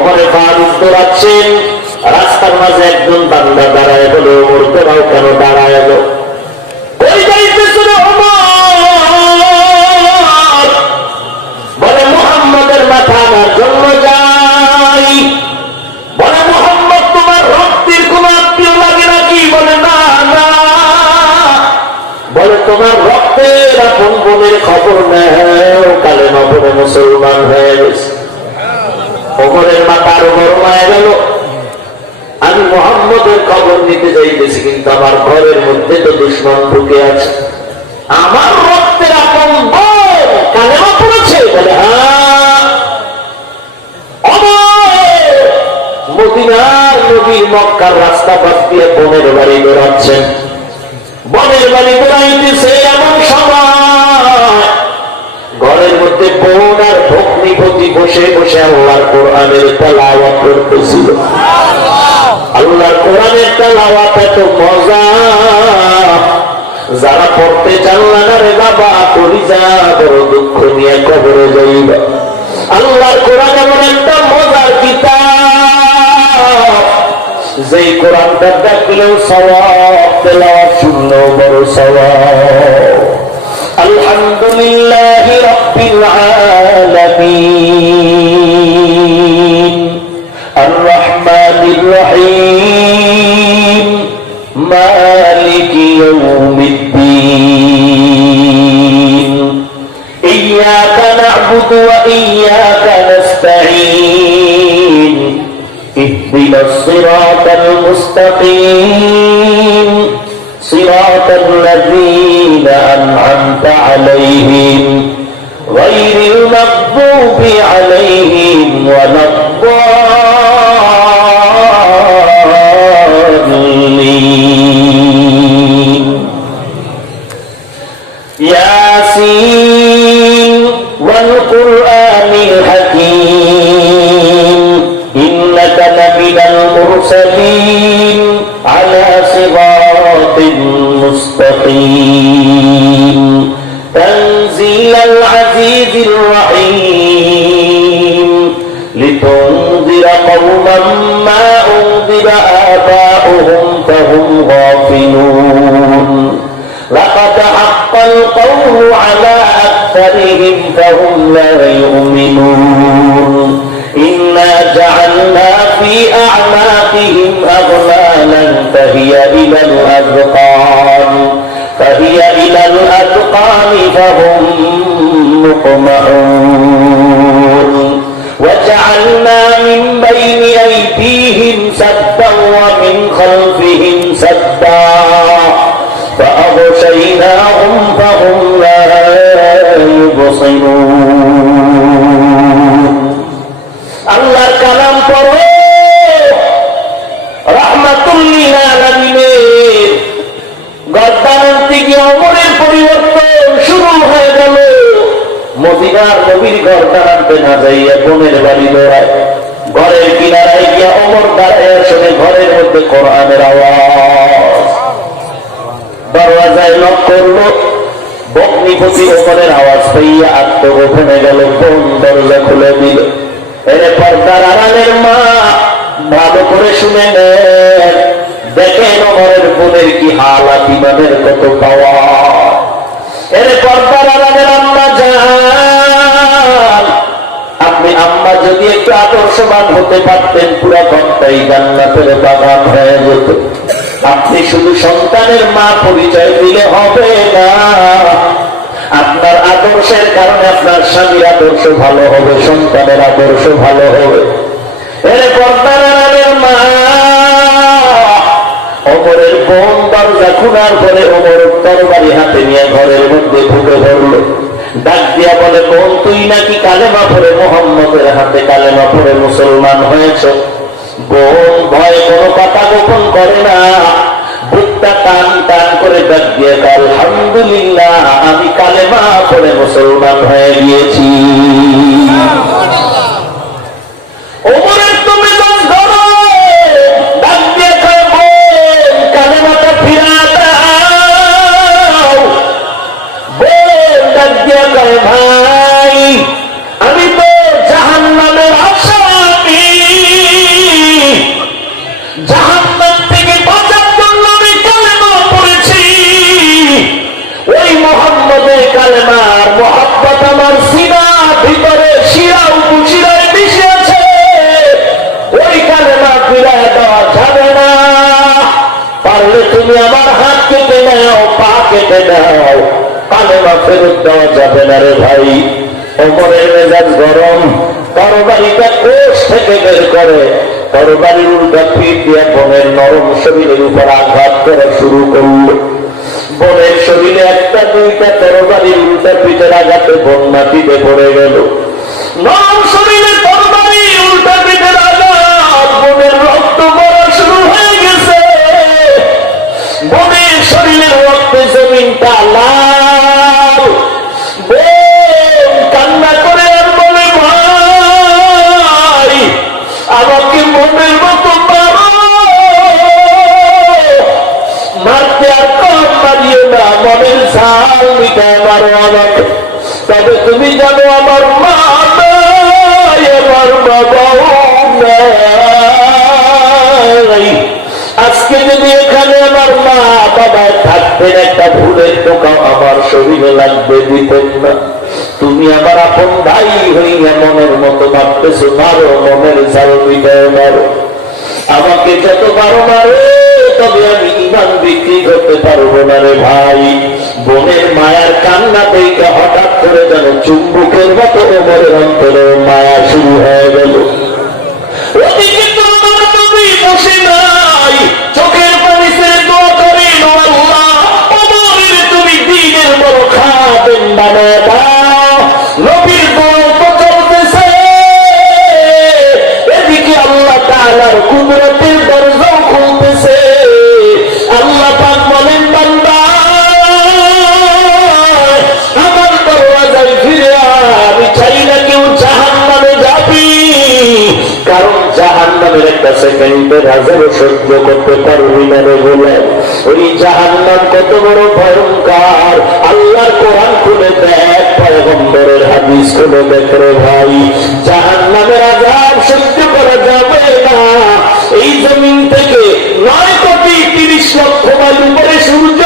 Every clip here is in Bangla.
ওমরে ফারুক দৌড়াচ্ছেন, রাস্তার মাঝে একজন বান্দা দাঁড়ায় গেল, ওমর তোরাও কেন দাঁড়ায় গেল? ওই যাইতেছিল ওমর, বলে মুহাম্মদের মাথা আমার জন্য যাই। বলে মুহাম্মদ তোমার রক্তের কোন আত্মীয় লাগে নাকি? বলে না না। বলে তোমার রক্তের আপন বোনের খবর নেও, কালেমা পড়ে মুসলমান হয়ে গেছে। ওমরের মাথা আরো গরম হয়ে গেল। আমি মুহাম্মদের খবর নিতে যাইতেছি, কিন্তু আমার ঘরের মধ্যে তো দুশমন ঢুকে আছে। আমার রক্তের আপন বোন কালেমা পড়েছে? বলে হ্যাঁ। মদিনার নবীর মক্কার রাস্তা পাশ দিয়ে বোনের বাড়ি দৌড়াচ্ছেন। বোনের বাড়ি দৌড়াইতেছে এমন সময় ঘরের মধ্যে বোন আর ভগ্নিপতি বসে বসে আল্লাহর কোরআনের তেলাওয়াত করতেছিল। আল্লাহর কোরআনের তেলাওয়াত এত মজা, যারা পড়তে জানলা না রে বাবা, কলিজা বড় দুঃখ নিয়ে কবরে যাইবা। আল্লাহর কোরআন এমন একটা মজার কিতাব, যেই কোরআনটা দেখলেও সওয়াব, তেলাওয়াত শুনলেও বড় সওয়াব। আলহামদুলিল্লাহি রাব্বিল আলামিন আর রহমানির রহিম মালিকি ইয়াউমিদ্দিন ইয়্যাকা না'বুদু ওয়া ইয়্যাকা নাস্তাঈন ইহদিনাস সিরাতাল মুস্তাকিম সিরাতাল লাযীনা আন'আমতা আলাইহিম গায়রিল মাগদুবি আলাইহিম ওয়ালাদ-দাল্লিন। ইয়াসিন ওয়াল কুরআনিল হাকীম ইন্নাকা লামিনাল মুরসালিন আলা সিরাতিন মুস্তাকিম তানজিলাল আজিজির রহিম লিতুনযিরা কওমান মা উনযিরা আবাউহুম ফাহুম গাফিলুন লাকাদ হাক্কাল কওলু আলা আকসারিহিম ফাহুম লা ইউমিনুন ইন্না জাআলনা ফি আ'নাকিহিম আগলালান ফাহিয়া ইলাল আযকান فهم مقمحون وجعلنا من بين أيديهم سدا ومن خلفهم سدا فأغشيناهم فهم لا يبصرون। আল্লাহর কালাম পড়ো, রাহমাতুল লিল আলামিনের গদ্দানের থেকে ওমরের পরিবর্তন শুরু হয়ে গেল। মদিনার নবীর ঘর দাঁড়াতে না যাইয়া বোনের বাড়ি দৌড়ায়, ঘরের কিনারায় গিয়া ওমর দাঁড়ায় শুনে ঘরের মধ্যে কোরআনের আওয়াজ। দরওয়াজায় নক করলো, ভগ্নিপতি ওমরের আওয়াজ পাইয়া আত্মগোপনে গেল, বোন দরজা খুলে দিল। এর পর্দার আড়ালের মা ভালো করে শুনে নেন, দেখেন ওমরের বোনের কি হালাত, ইমানের কত পাওয়া। এর পর্দার আড়ালের আম্মা জান, আপনি আম্মা যদি একটু আদর্শবান হতে পারতেন, পুরা ঘন্টাই জান্নাতের বাগান হয়ে যেত। আপনি শুধু সন্তানের মা পরিচয় দিলে হবে না, আপনার আদর্শের কারণে আপনার স্বামীর আদর্শ ভালো হবে, সন্তানের আদর্শ ভালো হবে। এর পর্দার আড়ালের মা ওমরের বোন দরজা খোলার পরে ওমর তরবারি হাতে নিয়ে ঘরের মধ্যে ঢুকে ধরল। ডাক দিয়া বলে, বোন তুই নাকি কালেমা পড়ে মুহাম্মদের হাতে কালেমা পড়ে মুসলমান হয়েছ। বোন ভয় কোনো কথা গোপন করে না, বুকটা টান টান করে ডাক দিয়ে, আলহামদুলিল্লাহ আমি কালেমা পড়ে মুসলমান হয়ে গিয়েছি। ওমরের তুমি ধরো, ডাক দিয়ে কালেমাটা ফিরা দাও। বোন ডাক দিয়ে কয়, ভাই আমি তো জাহান্নামের আসামি, কেটে দাও, কালেমা ফেরত দেওয়া যাবে না রে ভাই। ওমরের মেজাজ গরম, তরবারিটা কোষ থেকে বের করে তরবারির উল্টা পিঠ দিয়ে বোনের নরম শরীরের উপর আঘাত করা শুরু করল। বোনের শরীরে একটা দুইটা তরবারির উল্টা পিঠের আঘাতে বোন মাটিতে পড়ে গেল। নরম শরীরে তরবারি উল্টা পিঠের আঘাত, বোনের রক্ত পড়া শুরু হয়ে গেছে। বোনের শরীরের রক্তে জমিনটা লাল। বোন কান্না করে আর বলে, ভাই আমাকে মনের মতো মারতে আর কম মারিও না, মনের ঝাল মিটায় মারো আমাকে। তবে তুমি জানো আমার মা নাই, আমার বাবাও নাই। আজকে যদি এখানে আমার মা বাবা থাকতেন, একটা ভুলের টোকা আমার শরীরে লাগবে দিতেন না। তুমি আমার আপন ভাই হইয়া মনের মতো মারতেছো, মারো, মনের ঝাল মিটায় মারো। আমাকে যত বারো মারো, তবে আমি ইমান বিক্রি করতে পারবো না রে ভাই। বোনের মায়ার কান্না দেখে হঠাৎ করে যেন চুম্বকের মতো ওমরের অন্তরে মায়া শুরু হয়ে গেল। ওদিকে তোমার নবী বসে নাই, চোখের পানি ছেড়ে দোয়া করেন, ও আল্লাহ, ওমরের তুমি দ্বীনের বড় খাদেম বানায় দাও। নবীর দোয়া তো চলতেছে, এদিকে আল্লাহ তাআলার কুদরতের দরজাও খুলতেছে। আল্লাহ পাক বলেন, বান্দা আমার দরওয়াজায় ফিরে আয়, আমি চাই না কেউ জাহান্নামে যাবি। কারণ জাহান্নামের একটা সেকেন্ডের হাজারও সহ্য করতে পারবি না রে বলে। ওই জাহান্নাম কত বড় ভয়ঙ্কর, আল্লাহর কোরআন খুলে দেখ, পয়গম্বরের হাদিস খুলে দেখ রে ভাই। জাহান্নামের আযাব সহ্য করা যাবে না। এই জমিন থেকে 9,30,00,000 মাইল উপরে সূর্য,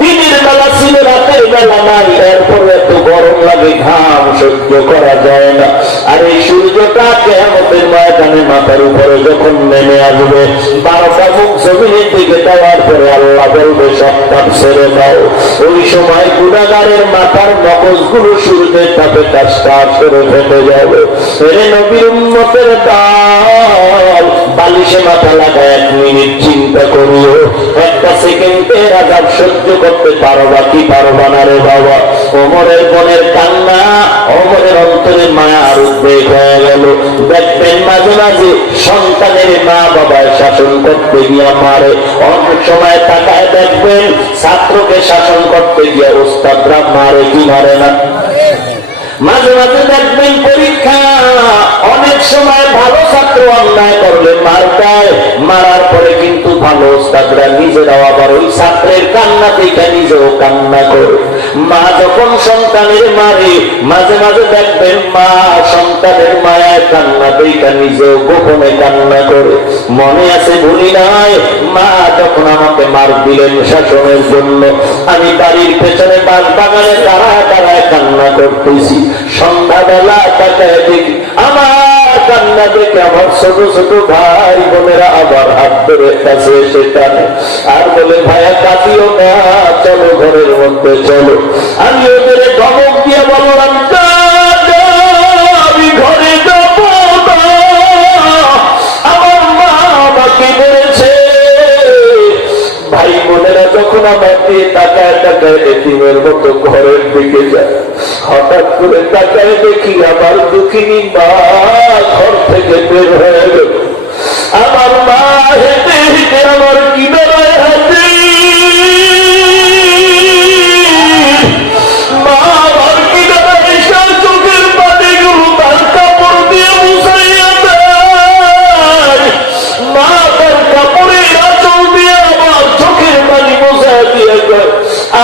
দিনের বেলা ছিল, রাতের বেলা নাই, এরপরে এত গরম লাগে, ঘাম সহ্য করা যায় না। আর এই সূর্যটা কিয়ামতের ময়দানে মাথার উপরে যখন নেমে আসবে, 12টা মুখ জমিনের দিকে দেওয়ার পরে আল্লাহ বলবে, সব তাপ ছেড়ে দাও। ওই সময় গুনাহগারের মাথার মগজগুলো সূর্যের তাপে টাসটা করে ফেটে যাবে। এরে নবীর উম্মতের দল, বালিশে মাথা লাগায় 1 মিনিট চিন্তা করিও, একটা সেকেন্ডের আযাব সহ্য করতে পারবা কি পারবা না রে বাবা। ওমরের বোনের কান্না, ওমরের অন্তরে মায়া আর উদ্বেগ হয়ে গেল। দেখবেন মাঝে মাঝে সন্তানের মা বাবার শাসন করতে গিয়া মারে, অনেক সময় তাকায় দেখবেন ছাত্রকে শাসন করতে গিয়া ওস্তাদরা মারে কি মারে না। মাঝে মাঝে দেখবেন পরীক্ষা, অনেক সময় ভালো ছাত্র অন্যায় করলে মার দেয়, মারার পরে কিন্তু ভালো ওস্তাদরা নিজেরাও আবার ওই ছাত্রের কান্না দেখে নিজেও কান্না করে। মা যখন সন্তানের মারে, মাঝে মাঝে দেখবেন মা সন্তানের মায়ের কান্না দেখে নিজেও গোপনে কান্না করে। মনে আছে ভুলি নাই, মা যখন আমাকে মার দিলেন শাসনের জন্য, আমি বাড়ির পেছনে বাস বাগানে দাঁড়ায় দাঁড়ায় কান্না করতেছি। সন্ধ্যাবেলা তাকায় দেখি আমার কান্না দেখে আমার ছোট ছোট ভাই বোনেরা আবার হাত ধরে কাছে এসে টানে আর বলে, ভাইয়া কাঁদিও না, চলো ঘরের মধ্যে চলো। আমি ওদের ধমক দিয়ে বললাম, আমি ঘরে যাব না, আমার মা আমাকে বলেছে। ভাই বোনেরা যখন আমার দিয়ে তাকায় তাকায় এতিমের মতো ঘরের দিকে যায়, হঠাৎ করে তাকায় দেখি আমার দুঃখিনী মা ঘর থেকে বের হয়ে গেল। আমার মা হেঁটে হেঁটে আমার কিনারায় হাতে, মা আমার কিনারায় এসে চোখের পানিগুলো তার কাপড় দিয়ে মুছাইয়া দেয়। মা তার কাপড়ের আঁচল দিয়ে আমার চোখের পানি মুছাইয়া দিয়ে যায়,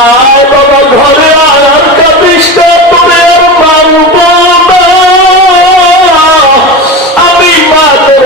আয় বাবা ঘরে আয়, আর কাপিসটা তোরে আর মারব না, আমি মা তোর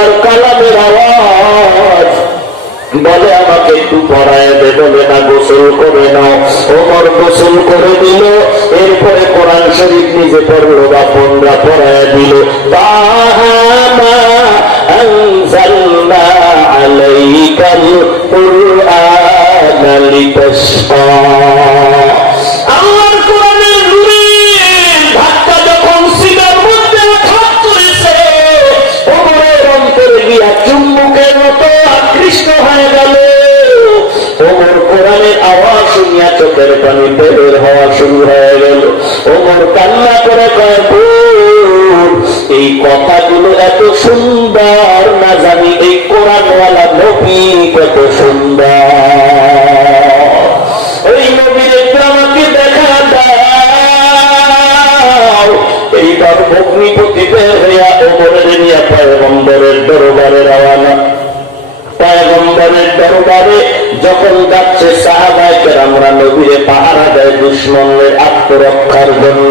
আল্লাহর কালামের আওয়াজ। বলে আমাকে একটু পড়ায় দে, বলে না গোসল করে নাও। ওমর গোসল করে দিল, এরপরে কোরআন শরীফ নিজে পড়লো বা বোনরা পড়ায় দিল। তাহা মা আনজালনা আলাইকাল কুরআনা লিতাশকা। আল্লাহর কোরআনের নূরের ধাক্কা যখন সিনার মধ্যে আঘাত করেছে, ওমরের অন্তরে গিয়া চুম্বকের মতো আকৃষ্ট হয়ে গেল। ওমর কোরআনের আওয়াজ শুনিয়া চোখের পানি বের হওয়া শুরু হয়ে গেল। ওমর কান্না করে কয়, এই কথাগুলো এত সুন্দর, না জানি এই কোরআনওয়ালা নবী কত সুন্দর। ওই নবীর একটু আমাকে দেখা দাও। এইবার ভগ্নিপতি বের হইয়া ওমরের নিয়ে পয়গম্বরের দরবারে রওনা। পয়গম্বরের দরবারে যখন যাচ্ছে, সাহাবায়ে কেরামরা নবীরে পাহারা দেয় দুশমনের আত্মরক্ষার জন্য।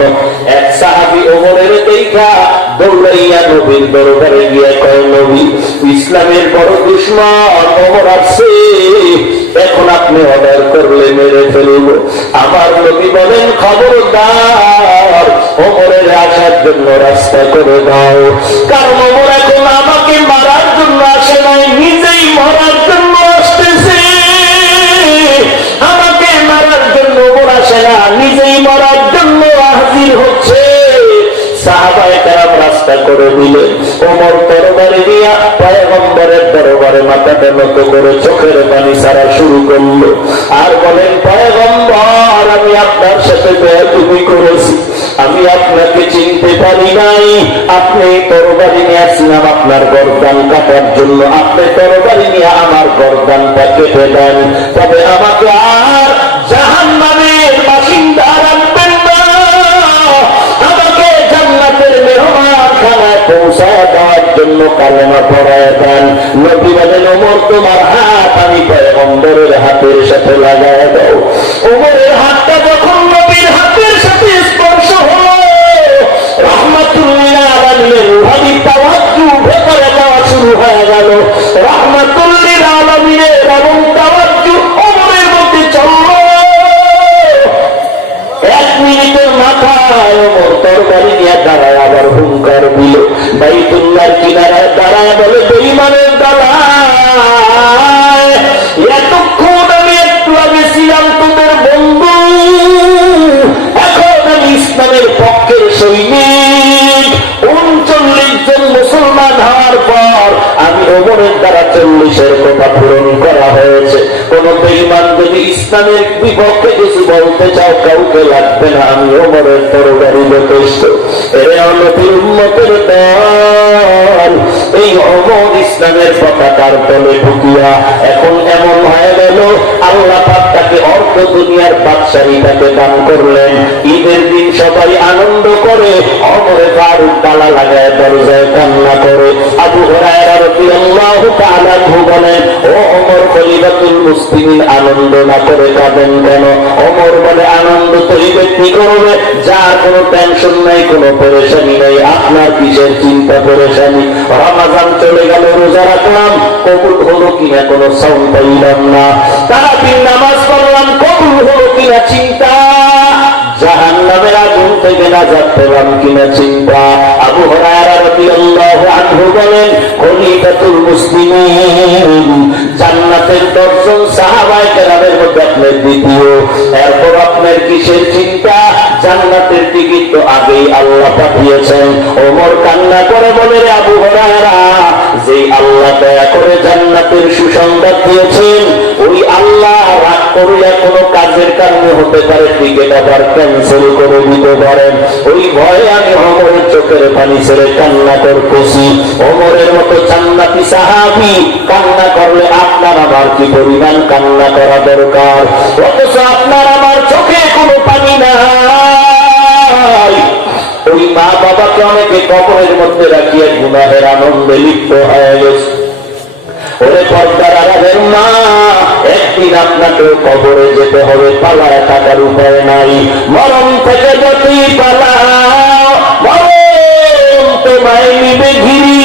এক সাহাবী ওমরের দেখা দৌড়াইয়া নবীর দরবারে গিয়ে কয়, নবী, ইসলামের বড় দুশমন ওমর আসছে, এখন আপনি অর্ডার করলে মেরে ফেলব। আমার নবী বলেন, খবরদার, ওমরের আসার জন্য রাস্তা করে দাও। কারণ ওমর এখন আমাকে মারার জন্য আসে নাই, নিজেই মরার জন্য আসতেছে। আমাকে মারার জন্য ওমর আসে না, নিজেই মরার জন্য হাজির হচ্ছে। সাহাবায়ে কেরাম রাস্তা করে দিলেন। ওমর দরবারে দিয়া পয়গম্বরের দরবারে মাথাটা নত করে চোখের পানি ছাড়া শুরু করলো। আর বলেন, পয়গম্বর, আমি আপনার সাথে বেয়াদবি করেছি, আমি আপনাকে চিনতে পারি নাই। আপনি তরবারি নিয়ে আসছিলাম আপনার গর্দান কাটার জন্য, আপনি তরবারি নিয়ে আমার গর্দানটা কেটে দেন, তবে আমাকে আর জাহান্নামের বাসিন্দা রাখবেন না, আমাকে জান্নাতের মেহমান খানায় পৌঁছায় দেওয়ার জন্য কালেমা পড়ায় দেন। নবী বলেন, ওমর, তোমার হাত আমি পয়গম্বরের হাতের সাথে লাগায় দাও। ওমরের হাতটা যখন নবীর হাতের সাথে স্পর্শ হলো, রাহমাতুল্লিল আলামিনের রূহানি তাওয়াজ্জু ভেতরে যাওয়া শুরু হয়ে গেল। রাহমাতুল্লিল আলামিনের এবং তাওয়াজ্জু ওমরের মধ্যে চলল। এক মিনিটের মাথায় ওমর তরবারি নিয়ে দাঁড়ায়, আবার হুঙ্কার দিল। বাইতুল্লাহর কিনারায় দাঁড়ায় বলে, বেঈমানের দাঁড়ায়, এতক্ষণ আমি একটু আগে ছিলাম তোদের বন্ধু, এখন আমি ইসলামের পক্ষের সৈনিক। 39 জন মুসলমান হওয়ার পর আমি ওমরের দ্বারা 40-এর কথা পূরণ করা হয়েছে। কোন বেঈমান যদি ইসলামের বিপক্ষে কিছু বলতে চাও, কাউকে লাগবে না, আমি ওমরের তরবারি যথেষ্ট। এর নবীর উম্মতের দল, এই ওমর ইসলামের পতাকার তলে ঢুকিয়া এখন এমন হয়ে গেল, আল্লাহ পাক তাকে অর্ধ দুনিয়ার বাদশাহী তাকে দান করলেন। ঈদের দিন সবাই আনন্দ করে, ওমরে ফারুক তালা লাগায় দরজায় কান্না করে। আবু হুরায়রা রাদিয়াল্লাহু তাআলা বলেন, ও ওমর খলিফাতুল মুসলিমিন, আনন্দ না করে কাঁদেন কেন? ওমর বলে, আনন্দ তো এই ব্যক্তি করবে যার কোনো টেনশন নাই, কোনো পেরেশানি নাই। আপনার কিসের চিন্তা পেরেশানি? রমাজান চলে গেল, রোজা রাখলাম, কবুল হলো কিনা কোনো সাউন্ড পাইলাম না। তারাবির নামাজ পড়লাম, কবুল হলো কিনা চিন্তা। জাহান্নামের আগুন থেকে নাজাত পেলাম কিনা চিন্তা। আবু হুরায়রা রাদিয়াল্লাহু আনহু বলেন, খলিফাতুল মুসলিমিন জান্নাতের 10 জন সাহাবায়ে কেরামের মধ্যে আপনি দ্বিতীয়। এরপর আপনার কিসের চিন্তা? জান্নাতের টিকিট তো আগেই আল্লাহ পাঠিয়েছেন। ওমর কান্না করে বলে, রে আবু হুরায়রা, যে আল্লাহ দয়া করে জান্নাতের সুসংবাদ দিয়েছেন, ওই আল্লাহ রাগ করিয়া কোনো কাজের কারণে হতে পারে টিকিট আবার ক্যান্সেল করে দিতে পারেন। ওই ভয়ে আমি ওমরের চোখের পানি ছেড়ে কান্না করতেছি। ওমরের মতো জান্নাতি সাহাবী কান্না করলে আপনার আমার কি পরিমাণ কান্না করা দরকার, অথচ আপনার আমার চোখে কোনো পানি নাই। ওই মা বাবাকে অনেকে কবরের মধ্যে রাখিয়া গুনাহের আনন্দে লিপ্ত হয়ে গেছে। ওরে পর্দার আড়ালের মা, একদিন আপনাকে কবরে যেতে হবে, পালায় থাকার উপায় নাই। মরণ থেকে যতই পালাও, মরণ তোমায় নিবে ঘিরি।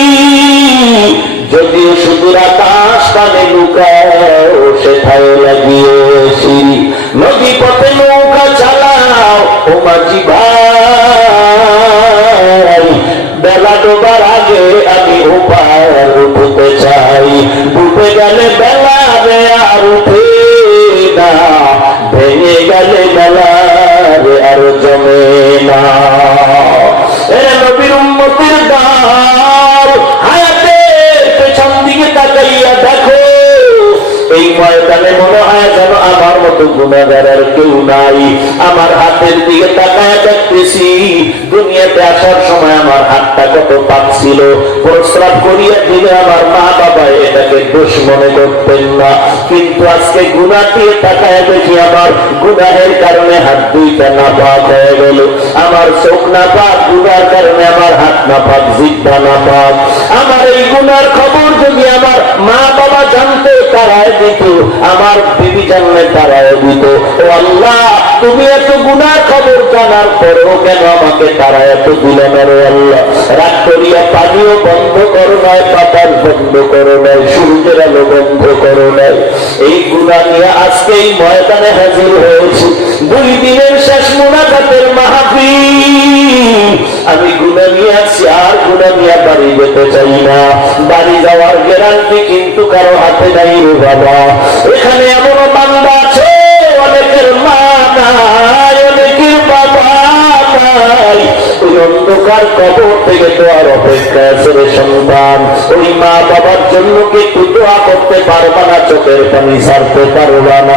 যদিও সুদূর আকাশ পানে লুকাও সেথায় লাগিয়েছি নদী পথে নৌকা চালাও ও মাঝি ভাই বেলা ডোবার আগে আমি ওপার উঠতে চাই ডুবে গেলে বেলা রে আর উঠে না ভেঙে গেলে বেলা রে আর জমে না নবীর উম্মতের দল হায়াতের পেছন দিকে তাকাইয়া দেখো এই ময়দানে মনে হয় যেন আমার মতো গুনাহগার আর কেউ নাই আমার হাতের দিকে তাকায় দেখতেছি দুনিয়াতে আসার সময় আমার হাতটা কত পাক ছিল প্রস্রাব করিয়া দিলে আমার মা বাবা এটাকে দোষ মনে করতেন না কিন্তু আজকে গুনাহ দিয়ে তাকায় দেখি আমার গুনাহের কারণে হাত দুইটা নাপাক হয়ে গেল আমার চোখ নাপাক গুনার কারণে আমার হাত নাপাক জিহ্বা নাপাক আমার এই গুনার খবর যদি আমার মা বাবা জানতে তারাই দিত আমার বিবি জানলে তারাই দিত ও আল্লাহ তুমি এত গুনার খবর জানার পরেও কেন আমাকে তারা এত দিলেন রে আল্লাহ রাগ করিয়া পানিও বন্ধ করো নাই বাতাস বন্ধ করো নাই সূর্যের আলো বন্ধ করো নাই এই গুনাহ নিয়ে আজকে এই ময়দানে হাজির হয়েছি 2 দিনের শেষ মুনাজাতের মাহফিল আমি গুনাহ নিয়ে আসছি আর গুনাহ নিয়ে বাড়ি যেতে চাই না বাড়ি যাওয়ার গ্যারান্টি কিন্তু কারো হাতে নাই রে বাবা এখানে এমন বান্দা আছে অনেকের মা নাই অনেকের বাবা নাই ওই অন্ধকার কবর থেকে দোয়ার অপেক্ষা আছে রে সন্তান ওই মা বাবার জন্য কি একটু দোয়া করতে পারবা না চোখের পানি ছাড়তে পারবা না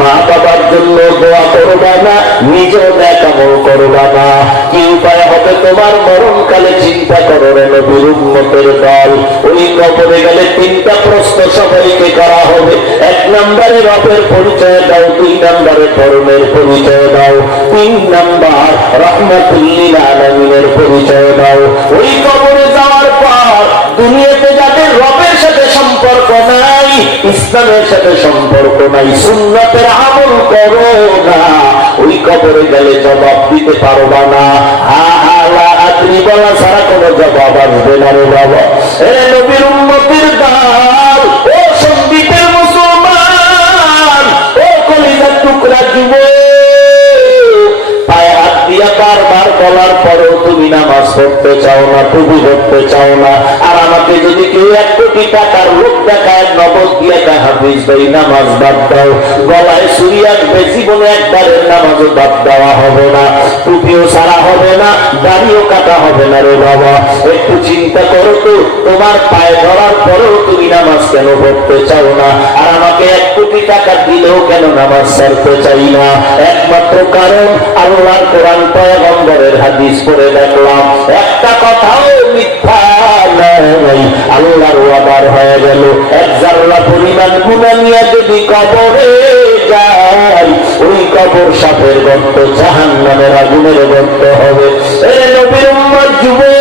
মা বাবার জন্য দোয়া করবা না নিজেও নেকামল করবা না কি উপায় হবে তোমার মরণকালে চিন্তা করো রে নবীর উম্মতের দল ওই কবরে গেলে 3টা প্রশ্ন সবাইকে করা হবে 1 নম্বরে রবের পরিচয় দাও 2 নম্বরে ধর্মের পরিচয় দাও 3 নম্বর রাহমাতুল লিল আলামিনের পরিচয় দাও ওই কবরে যাওয়ার পর দুনিয়াতে যাদের রবের সাথে সম্পর্ক নাই ইসলামের সাথে সম্পর্ক নাই সুন্নতের আমল করো না ওই কবরে গেলে জবাব দিতে পারবা না আদরি বলা ছাড়া কোনো জবাব আসবে না রে বাবা এ নবীর উম্মতের দল ও সঙ্গীতের মুসলমান ও কলিজার টুকরা যুবক পায়ে হাত দিয়া বারবার বলার পরেও তুমি নামাজ পড়তে চাও না টুপি পড়তে চাও না আর আমাকে যদি কেউ 1 কোটি টাকার লোক দেখায় নগদ দিয়ে হাফিজ ভাই নামাজ বাদ দাও গলায় ছুরি আসবে জীবনে একবারের নামাজও বাদ দেওয়া হবে না টুপিও ছাড়া হবে না দাড়িও কাটা হবে না রে বাবা একটু চিন্তা করো তো তোমার পায়ে ধরার পরেও তুমি নামাজ কেন পড়তে চাও না আর আমাকে 1 কোটি টাকা দিলেও কেন নামাজ ছাড়তে চাই না একমাত্র কারণ আল্লাহর কোরআন পয়গম্বরের হাদিস পড়ে দেখলাম একটা কথাও মিথ্যা নাই আল্লাহর ওয়াদার হয়ে গেল 1 জাররা পরিমাণ গুনাহ নিয়ে যদি কবরে যায় ওই কবর সাপের গর্ত জাহান্নামের আগুনের গর্ত হবে এ নবীর উম্মত যুবক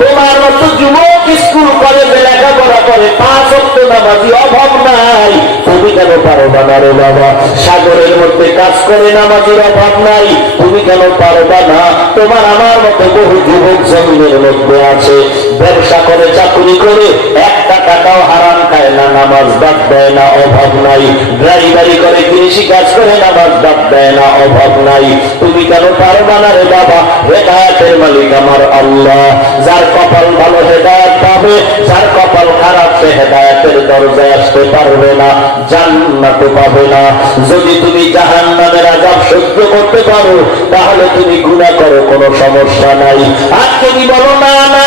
তোমার মতো যুবক স্কুল কলেজে লেখাপড়া করে 5 ওয়াক্ত নামাজি অভাব নাই তুমি কেন পারবা না রে বাবা সাগরের মধ্যে কাজ করে নামাজের অভাব নাই তুমি কেন পারবা না তোমার আমার মতো বহু যুবক জমিনের মধ্যে আছে ব্যবসা করে চাকরি করে 1 টাকাও হারাম খায় না নামাজ বাদ দেয় না অভাব নাই ড্রাইভারি করে কৃষি কাজ করে নামাজ বাদ দেয় না অভাব নাই তুমি কেন পারবা না রে বাবা হেদায়েতের মালিক আমার আল্লাহ যার কপাল ভালো হেদায়েত পাবে যার কপাল খারাপ সে হেদায়েতের দরজায় আসতে পারবে না জান্নাত পাবে না যদি তুমি জাহান্নামের আযাব সহ্য করতে পারো তাহলে তুমি গুনাহ করো কোনো সমস্যা নাই আর যদি বলো না না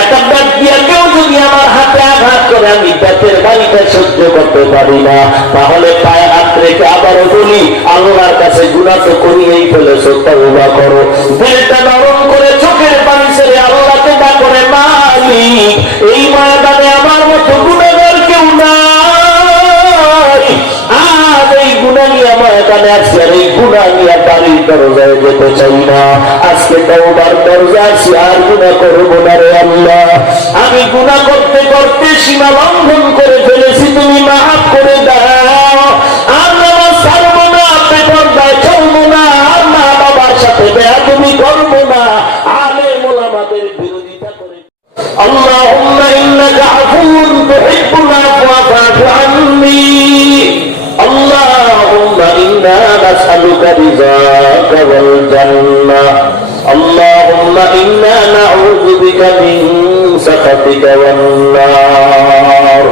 একটা ব্যাগ দিয়া কেউ যদি আমার হাতে আঘাত করে আমি ব্যাটের বাড়িটা সহ্য করতে পারি না তাহলে পায়ে হাত রেখে আবারও বলি আল্লাহর কাছে গুনাহ তো করিয়েই ফেলেছো তওবা করো দিলটা নরম করে চোখের পানি ছেড়ে আল্লাহকে ডাকো রে মালিক এই ময়দানে আমার মতো গুনাহগার কেউ নাই আর এই গুনাহ নিয়ে ময়দানে আছি আর এই গুনাহ নিয়ে বাড়ির দরজায় যেতে চাই না আজকে তওবার দরজা আছি আর গুনাহ করবো না রে আল্লাহ আমি গুনাহ করতে করতে সীমা লঙ্ঘন করে ফেলেছি তুমি মাফ করে দাও আর নামাজ ছাড়বো না বেপরদায় চলবো না আর মা বাবার সাথে বেয়াদবি করবো না আলেম ওলামাদের বিরোধিতা করে رضاك والجنة اللهم إنا نعوذ بك من سخطك والنار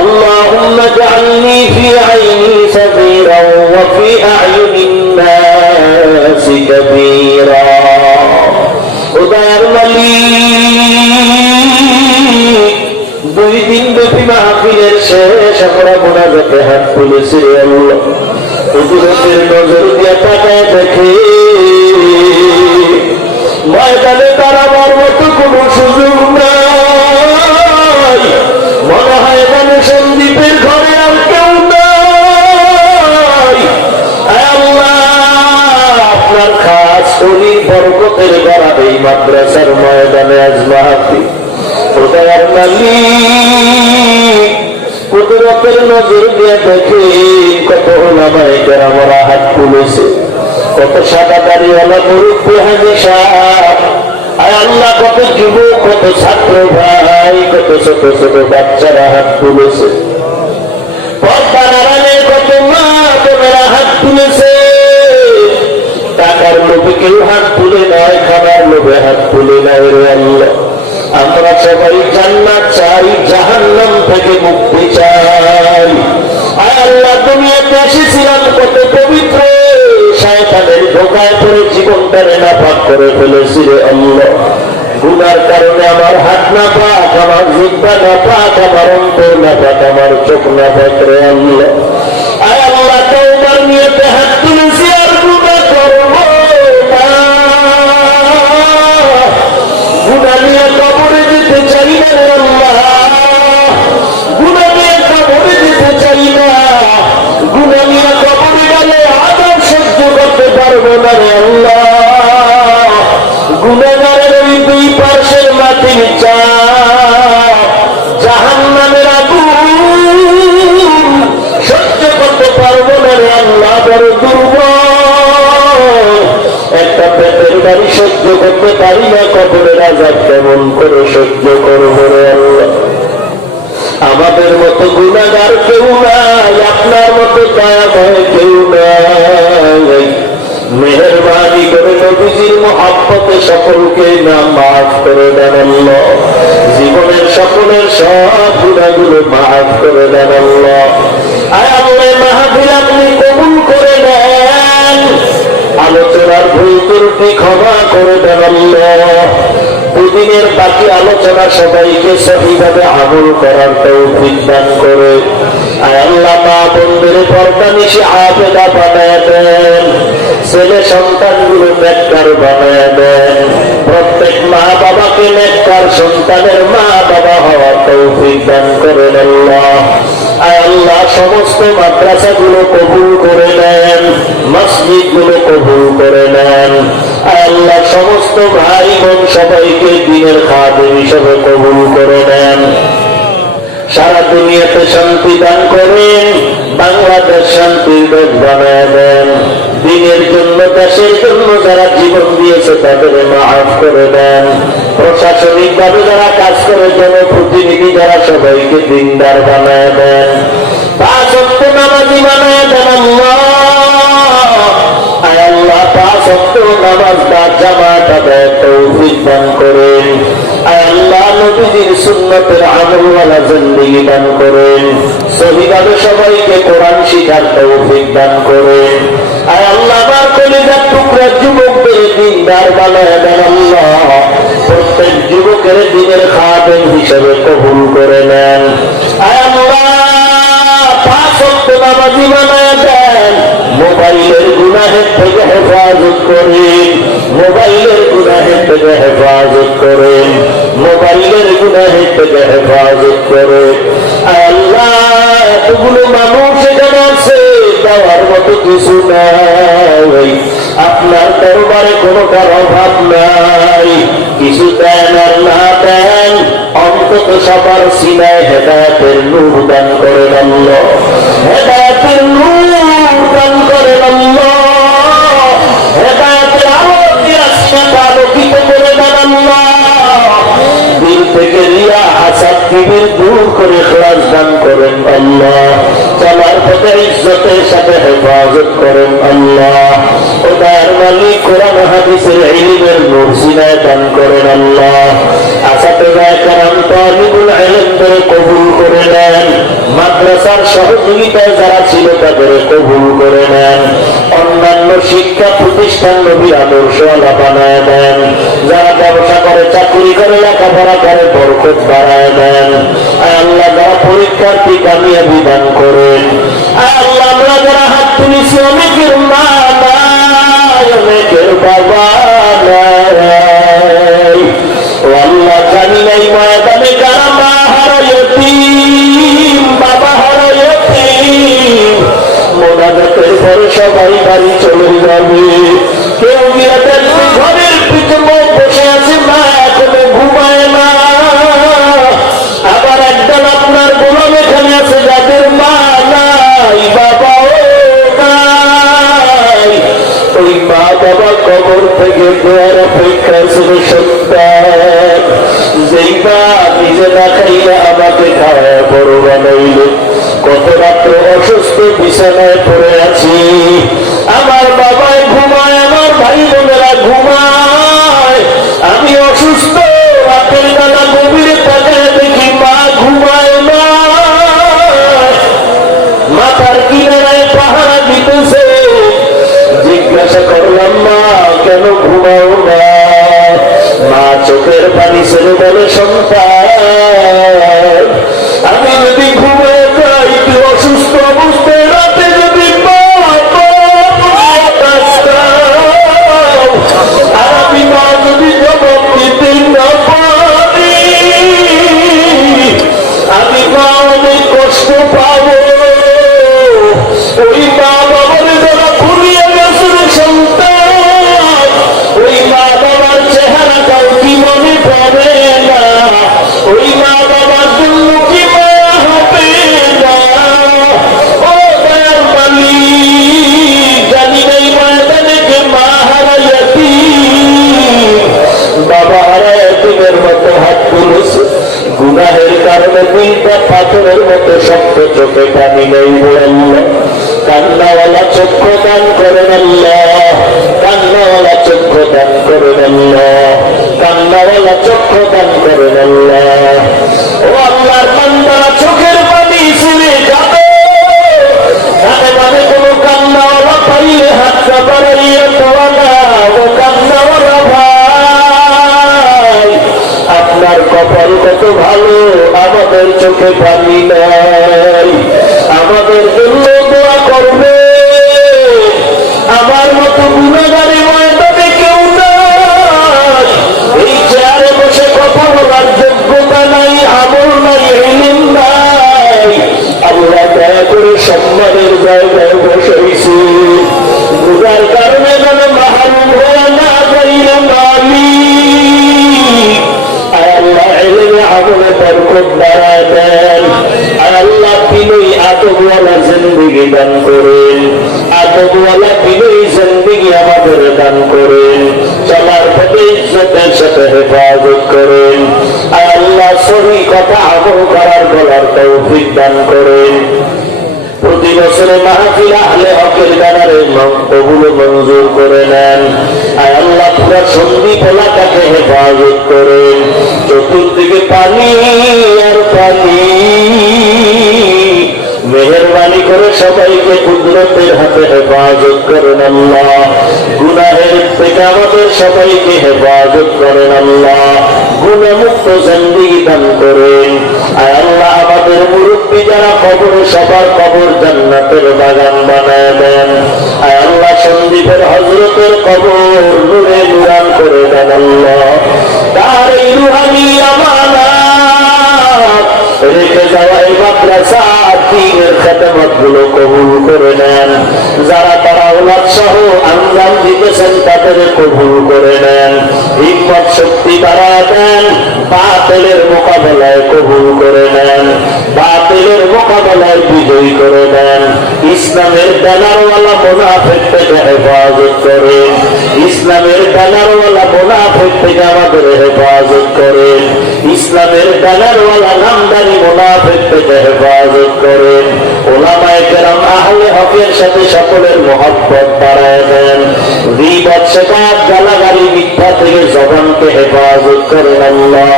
اللهم اجعلني في عيني صغيرا وفي أعين الناس كبيرا উদয়ার মালিক 2 দিন ব্যাপী মাহফিলের শেষ আমরা মোনাজাতে হাত তুলেছি আল্লাহ কুদরতের নজর দিয়ে তাকায় দেখে ময়দানে দাঁড়াবার মতো কোনো সুযোগ নাই মনে হয় মানে সন্দীপের ঘরে আর কেউ নাই আল্লাহ আপনার খাস অলি বরকতের গড়া এই মাদ্রাসার ময়দানে আজ মাহফিল উদয়ার মালিক কুদরতের নজর দিয়ে দেখে কত ওলামায়ে কেরামরা হাত তুলেছে কত সাদা দাড়িওয়ালা মুরব্বি হাজী সাহেব আয় আল্লাহ কত যুবক কত ছাত্র ভাই কত ছোট ছোট বাচ্চারা হাত তুলেছে পর্দার আড়ালে কত মা বোনেরা হাত তুলেছে টাকার লোভে কেউ হাত তুলে নয় খাবার লোভে হাত তুলে নয় রে আল্লাহ আমরা সবাই জান্নাত চাই জাহান্নাম থেকে মুক্তি চাই আয় আল্লাহ দুনিয়াতে এসেছিলাম কত পবিত্র শয়তানের ধোঁকায় পড়ে জীবনটারে নাপাক করে ফেলেছি রে আল্লাহ গুনার কারণে আমার হাত নাপাক আমার জিহ্বা নাপাক আমার অন্তর নাপাক আমার চোখ নাপাক রে আল্লাহ আয় আল্লাহ তওবার নিয়তে হাত তুলেছি আর গুনাহ করব না গুনাহ নিয়ে কবরে যেতে চাই না রে আল্লাহ গুনাহ নিয়ে কবরে যেতে চাই না গুনাহ নিয়ে কবরে গেলে আযাব সহ্য করতে পারবো না রে আল্লাহ গুনাহগারের ওই 2 পাশের মাটির চাপ জাহান্নামের আগুন সহ্য করতে পারবো না রে আল্লাহ বড় দুর্বল একটা পেটের বাড়ি সহ্য করতে পারি না কবরের আযাব কেমন করে সহ্য করবো রে আল্লাহ আমাদের মতো গুনাহগার কেউ নাই আপনার মতো দয়াময় কেউ নাই মেহেরবানি করে নবীজির মহব্বতে সকলকে নাম মাফ করে দেন আল্লাহ জীবনের সকলের সব গুনাহগুলো মাফ করে দেন আল্লাহ আয় আল্লাহ মাহফিল আপনি কবুল করে নেন আলোচনার ভুল ত্রুটি ক্ষমা করে দেন আল্লাহ দুদিনের বাকি আলোচনা সবাইকে সঠিকভাবে আমল করার তৌফিক দান করে আয় আল্লাহ মা বোনদের পর্দা নিশি আবেদা বানায় দেন ছেলে সন্তানগুলো নেককার বানায় দেন প্রত্যেক মা বাবাকে নেককার সন্তানের মা বাবা হওয়ার তৌফিক দান করেন আল্লাহ আয় আল্লাহ সমস্ত মাদ্রাসাগুলো কবুল করে নেন মসজিদগুলো কবুল করে নেন আয় আল্লাহ সমস্ত ভাই বোন সবাইকে দ্বীনের খাদেম হিসেবে কবুল করে নেন সারা দুনিয়াতে শান্তি দান করেন বাংলাদেশ শান্তির দেশ বানায় দেন দ্বীনের জন্য দেশের জন্য যারা জীবন দিয়েছে তাদের মাফ করে দেন প্রশাসনিক ভাবে যারা কাজ করে জনপ্রতিনিধি যারা সবাইকে দিনদার বানায় দেন 5 ওয়াক্ত নামাজি বানায় দেন আল্লাহ আয় আল্লাহ 5 ওয়াক্ত নামাজ বা জামাত আদায় তৌফিক দান করেন আয় আল্লাহ নবীজির সুন্নতের আমলওয়ালা জিন্দেগি দান করেন সহিভাবে সবাইকে কোরআন শিখার তৌফিক দান করেন আয় আল্লাহ আমার কলিজার টুকরা যুবকদের দিনদার বানায় দেন আল্লাহ প্রত্যেক যুবকের দ্বীনের খাদেম হিসেবে কবুল করে নেন আয় আল্লাহ 5 ওয়াক্ত নামাজি বানায় দেন মোবাইলের গুনাহের থেকে হেফাজত করেন মোবাইলের গুনাহের থেকে হেফাজত করেন মোবাইলের গুনাহের থেকে হেফাজত করে আল্লাহ এতগুলো মানুষ এখানে আছে দেওয়ার মতো কিছু নাই আপনার দরবারে কোনোটার অভাব নাই কিছু দেন আর না দেন অন্তত সবার সিনায় হেদায়েতের নূর দান করেন আল্লাহ হেদায়েতের নূর দান করেন আল্লাহ হেদায়েতের আলো দিয়ে আসমানটা আলোকিত করে দেন আল্লাহ দিল থেকে রিয়া হাসাদ কিবির দূর করে ইখলাস দান করেন আল্লাহ চলার পথে ইজ্জতের সাথে হেফাজত করেন আল্লাহ। ও দয়ার মালিক, কোরআন হাদিসের ইলমের নূর সিনায় দান করেন আল্লাহ। আসাতেজায়ে কেরাম তালিবুল ইলমদের কবুল করে নেন। মাদ্রাসার সহযোগিতায় যারা ছিল তাদের কবুল করে নেন। অন্যান্য শিক্ষা প্রতিষ্ঠান নবীর আদর্শওয়ালা বানায় দেন। যারা ব্যবসা করে, চাকরি করে, লেখাপড়া করে, বরকত বাড়ায় দেন। আল্লাহ যারা পরীক্ষার্থী কামিয়াবি দান করেন। আল্লাহ আমরা যারা হাত তুলেছি, অনেকের মা নাই, অনেকের বাবা নাই। ও আল্লাহ, জানি নাই ময়দানে কারা মা হারায়তীম, বাবা হারায়তীম। মোনাজাতের পরে সবাই বাড়ি চলে যাবে। কেউ গিয়ে দেখবে ঘরের পিছনে বসে আছে, মা এখনো ঘুমায় না। আবার একদল আপনার গোলাম এখানে আছে যাদের মা নাই, বাবাও নাই। ওই মা বাবা কবর থেকে দোয়ার অপেক্ষায় ছিল সন্তান। যেই মা নিজে না খাইলে আমাকে খাওয়া বড় বানাইল। কত রাত্র অসুস্থ বিছানায় পড়ে আছি, আমার বাবায় ঘুমায়, আমার ভাই বোনেরা ঘুমায়, আমি অসুস্থ। রাতের বেলা গভীরে তাকায় দেখি মা ঘুমায় না, মাথার কিনারায় পাহারা দিতেছে। জিজ্ঞাসা করলাম, মা কেন ঘুমাও না? মা চোখের পানি ছেড়ে বলে, সন্তান আমি যদি ঘুমায় যাই, তুই অসুস্থ অবস্থায় রাতে যদি আর আমি মা যদি জবাব দিতে না পারি, আমি মা অনেক কষ্ট পাবো। ওই মা বাবার যারা ভুলিয়ে গেছে সন্তান, ওই মা বাবার চেহারাটাও কি মনে পড়ে না? ওই মা বাবার জন্য কি মায়া হবে না? ও দয়ার মালিক, জানি নাই ময়দানে যে মা হারায়তীম, বাবা হারায়তীমের মতো হাত তুলেছে। গুনাহের কারণে দিলটা পাথরের মতো শক্ত, চোখে পানি নেই। আল্লাহ কান্নাওয়ালা চক্ষু দান করেন আল্লাহ, কান্নাওয়ালা চক্ষু দান করেন আল্লাহ, কান্নাওয়ালা চক্ষু দান করেন আল্লাহ। ও আল্লাহর বান্দারা চোখের পানি ছেড়ে যাবে, মানে মানে কোনো কান্নাওয়ালা পাইলে হাতটা বাড়াইয়া দেওয়া না। ও কান্নাওয়ালা ভাই, আপনার কপাল কত ভালো, আমাদের চোখে পানি নাই। আমাদের জন্য দোয়া করবে। আমার মতো গুনাহগারে ময়দানে কেউ নাই। এই চেয়ারে বসে কথা বলার যোগ্যতা নাই, আমল নাই, ইলম নাই। আল্লাহ দয়া করে সম্মানের জায়গায় বসাইছি। গুনার কারণে যেন মাহরুম হয়ে না যাই মালিক। আল্লাহ ইলমে আমলে বরকত বাড়ায় দেন। আল্লাহ বিনয়ী আদবওয়ালা জিন্দেগি দান করেন, আদবওয়ালা বিনয়ী জিন্দেগি আমাদের দান করেন। চলার পথে ইজ্জতের সাথে হেফাজত করেন। আল্লাহ সহি কথা আমল করার বলার তৌফিক দান করেন। প্রতি বছরে মাহফিল আহলে হকের ব্যানারে ওগুলো মঞ্জুর করে নেন। আল্লাহ পুরা সন্দীপ এলাকাকে হেফাজত করেন। চতুর্দিকে পানি আর পানি, মেহেরবানি করে সবাইকে কুদরতের হাতে হেফাজত করেন আল্লাহ। গুনাহের থেকে আমাদের সবাইকে হেফাজত করেন আল্লাহ। গুনাহমুক্ত জিন্দেগি দান করেন। আয় আল্লাহ, আমাদের মুরব্বী যারা কবরে, সবার কবর জান্নাতের বাগান বানায় দেন। আয় আল্লাহ, সন্দীপের হযরতের কবর নূরে নূরান করে দেন আল্লাহ। তার এই রুহানি আমানত রেখে যাওয়া এই মাদ্রাসা দ্বীনের খেদমত গুলো কবুল করে নেন। যারা তারা ওলাদ সহ আঞ্জাম দিতেছেন তাদের কবুল করে নেন। হিম্মত শক্তি বাড়ায় দেন। বাতিলের মোকাবেলায় কবুল করে নেন। বাতিলের মোকাবেলায় বিজয়ী করে দেন। ইসলামের ব্যানারওয়ালা মুনাফিক থেকে হেফাজত করেন। ইসলামের ব্যানারওয়ালা মুনাফিক থেকে আমাদের হেফাজত করেন। ইসলামের ব্যানারওয়ালা নামদারি মুনাফিক থেকে হেফাজত করেন। ওলামায়ে কেরাম আহলে হক আফিয়ার সাথে সকলের মহব্বত বাড়ায় দেন। গীবত, শেফাত, গালাগালি, মিথ্যা থেকে জবানকে হেফাজত করেন আল্লাহ।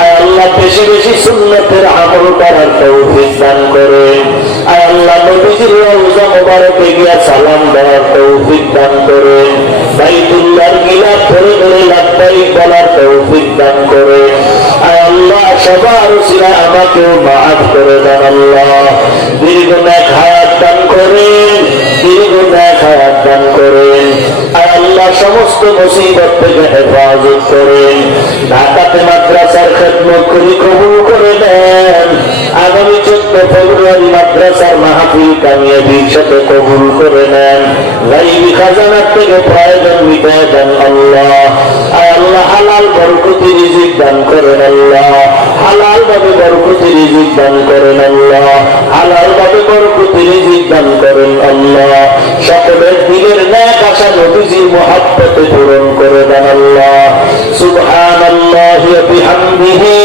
আয় আল্লাহ বেশি বেশি সুন্নতের আমল করার তৌফিক দান করেন। আয় আল্লাহ নবীজির রওজা মুবারকে গিয়া সালাম দেওয়ার তৌফিক দান করেন। বাইতুল্লাহর গিলাফ ধরে ধরে লাব্বাইক বলার তৌফিক দান করেন। আয় আল্লাহ সবার উসিলায় আমাকেও মাফ করে দেন আল্লাহ। দীর্ঘ নেক হায়াত দান করেন, দীর্ঘ নেক হায়াত দান করেন। আয় আল্লাহ সমস্ত মুসিবত থেকে হেফাজত করেন। ঢাকাতে মাদ্রাসার খেদমত করি কবুল করে দেন। আগামী 14 ফেব্রুয়ারি মাদ্রাসার মাহফিল কামিয়াবির সাথে কবুল করে নেন। গায়বী খাজানার থেকে প্রয়োজন মিটায় দেন আল্লাহ। আয় আল্লাহ হালাল বরকতি রিজিক দান করেন আল্লাহ। হালাল ভাবে বরকতি রিজিক দান করেন আল্লাহ। হালাল ভাবে বরকতি রিজিক দান করেন আল্লাহ। সকলের দিলের নেক আশা নবীজির মুহাব্বতে পূরণ করে দেন আল্লাহ। সুবহানাল্লাহি ওয়া বিহামদিহি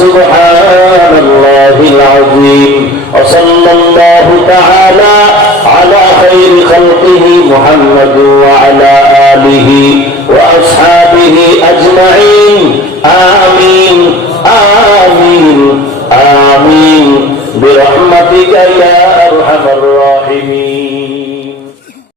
সুবহানাল্লাহিল আযীম। ওয়া সাল্লাল্লাহু তাআলা আলা খায়রি খালকিহি মুহাম্মাদ ওয়া আলা আলিহি